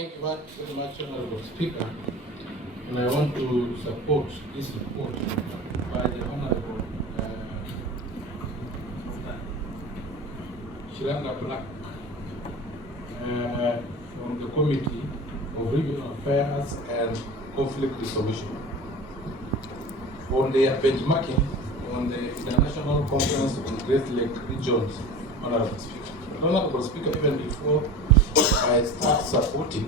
Thank you very much, Honorable Speaker. And I want to support this report by the Honorable Shiranga Black from the Committee of Regional Affairs and Conflict Resolution on their benchmarking on the International Conference on Great Lake Regions. Honorable Speaker. Honorable Speaker, even before I start supporting,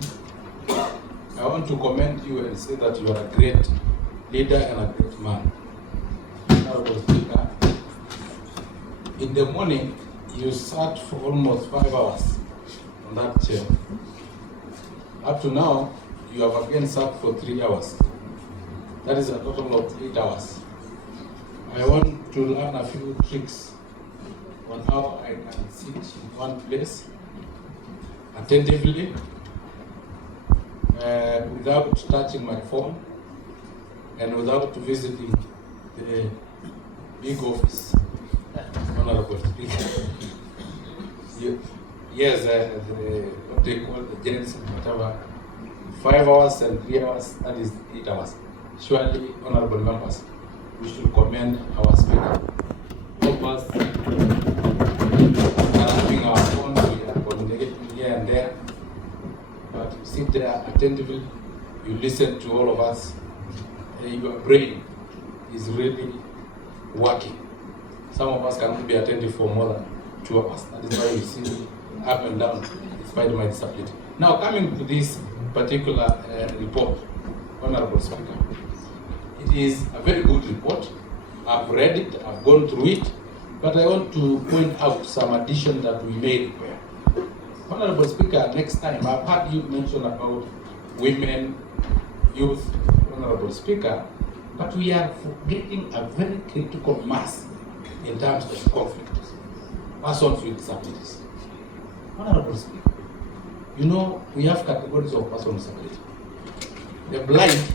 I want to commend you and say that you are a great leader and a great man. Honorable Speaker, in the morning, you sat for almost 5 hours on that chair. Up to now, you have again sat for 3 hours. That is a total of 8 hours. I want to learn a few tricks on how I can sit in one place attentively without touching my phone and without visiting the big office. Honorable Speaker. Yes, what they call the gents and whatever, 5 hours and 3 hours, that is 8 hours. Surely, honorable members, we should commend our speaker. All of us are having our phone, we are communicating here and there, but you sit there attentively, you listen to all of us, and your brain is really working. Some of us cannot be attentive for more than 2 hours. That is why you see me up and down, despite my disability. Now, coming to this particular report, Honorable Speaker, it is a very good report. I've read it, I've gone through it, but I want to point out some addition that we may require. Honorable Speaker, next time, I've heard you mention about women, youth, Honorable Speaker, but we are forgetting a very critical mass in terms of conflict. Persons with disabilities. Honorable Speaker, you know, we have categories of persons with disabilities. The blind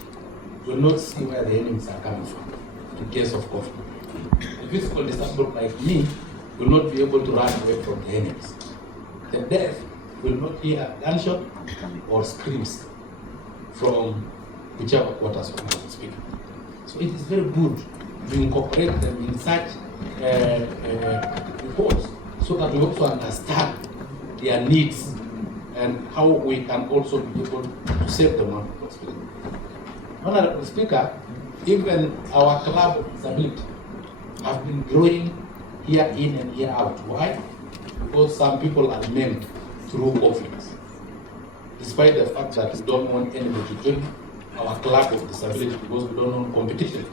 will not see where the enemies are coming from in case of conflict. The physical disabled like me will not be able to run away from the enemies. The deaf will not hear a gunshot or screams from whichever quarters of the speaker. So it is very good to incorporate them in such reports so that we also understand their needs and how we can also be able to save them on the speaker. Honorable Speaker, even our club of disability have been growing year in and year out. Why? Because some people are named through conflicts. Despite the fact that we don't want anybody to join our club of disability because we don't want competition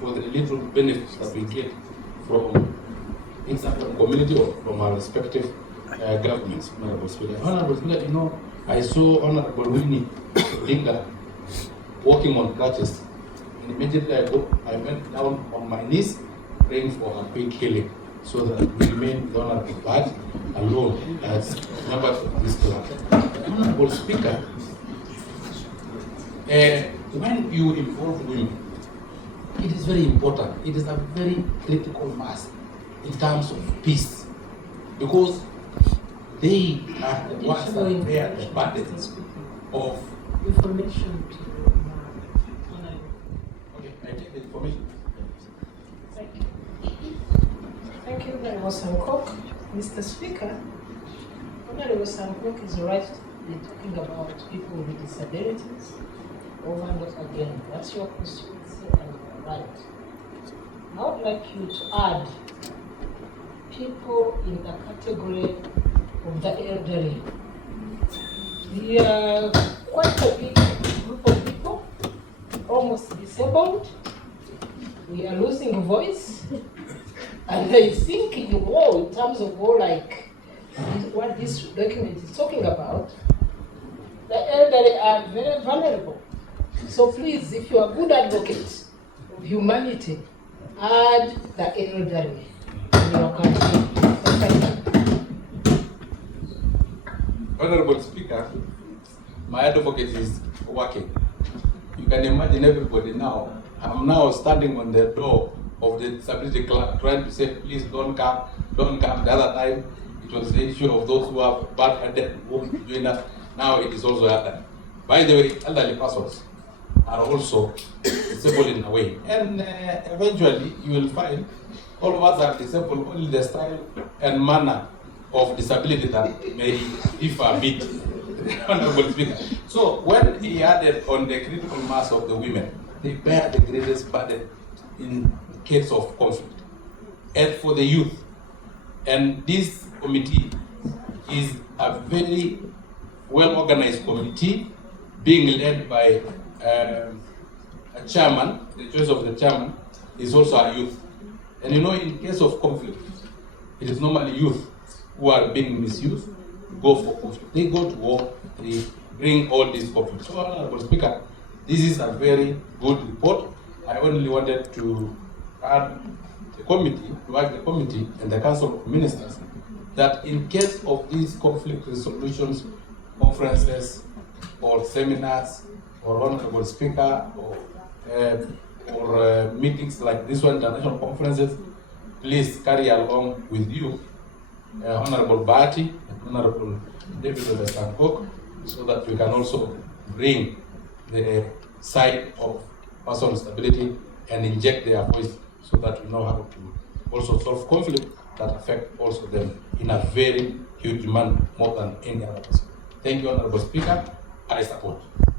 for the little benefits that we get from inside the community or from our respective governments. Honorable Speaker. Honorable Speaker, you know, I saw Honorable Winnie Linga walking on crutches. And immediately I went down on my knees praying for her quick healing so that we remain with Honorable Bad alone as members of this club. Honorable Speaker, when you involve women, it is very important. It is a very critical mass in terms of peace because they are the ones that bear the burden of information to Okay, I take the information. Thank you. Thank you very much, Sankok. Mr. Speaker, Honorable Sankok is right in talking about people with disabilities over and over again. That's your constituency and your right. I would like you to add people in the category of the elderly. We are quite a big group of people, almost disabled. We are losing a voice. And I think in terms of like what this document is talking about, the elderly are very vulnerable. So please, if you are good advocates of humanity, add the elderly in your country. Honorable Speaker, my advocate is working. You can imagine everybody now. I'm now standing on the door of the disability club trying to say, please don't come, don't come. The other time, it was the issue of those who have bad headache who won't join us. Now it is also elderly. By the way, elderly persons are also disabled in a way. And eventually you will find all of us are disabled, only the style and manner of disability that may differ a bit. Honorable Speaker. So when he added on the critical mass of the women, they bear the greatest burden in case of conflict. And for the youth, and this committee is a very well-organized committee being led by a chairman. The choice of the chairman is also a youth. And you know, in case of conflict, it is normally youth who are being misused to go for conflict. They go to war, they bring all these conflicts. So, Honorable Speaker, this is a very good report. I only wanted to add the committee, to ask the committee and the Council of Ministers that in case of these conflict resolutions conferences or seminars or Honorable Speaker or meetings like this one, international conferences, please carry along with you Honorable Bati and Honorable David Odesankok, so that we can also bring the side of personal stability and inject their voice so that we know how to also solve conflict that affect also them in a very huge manner, more than any other person. Thank you, Honorable Speaker. I support.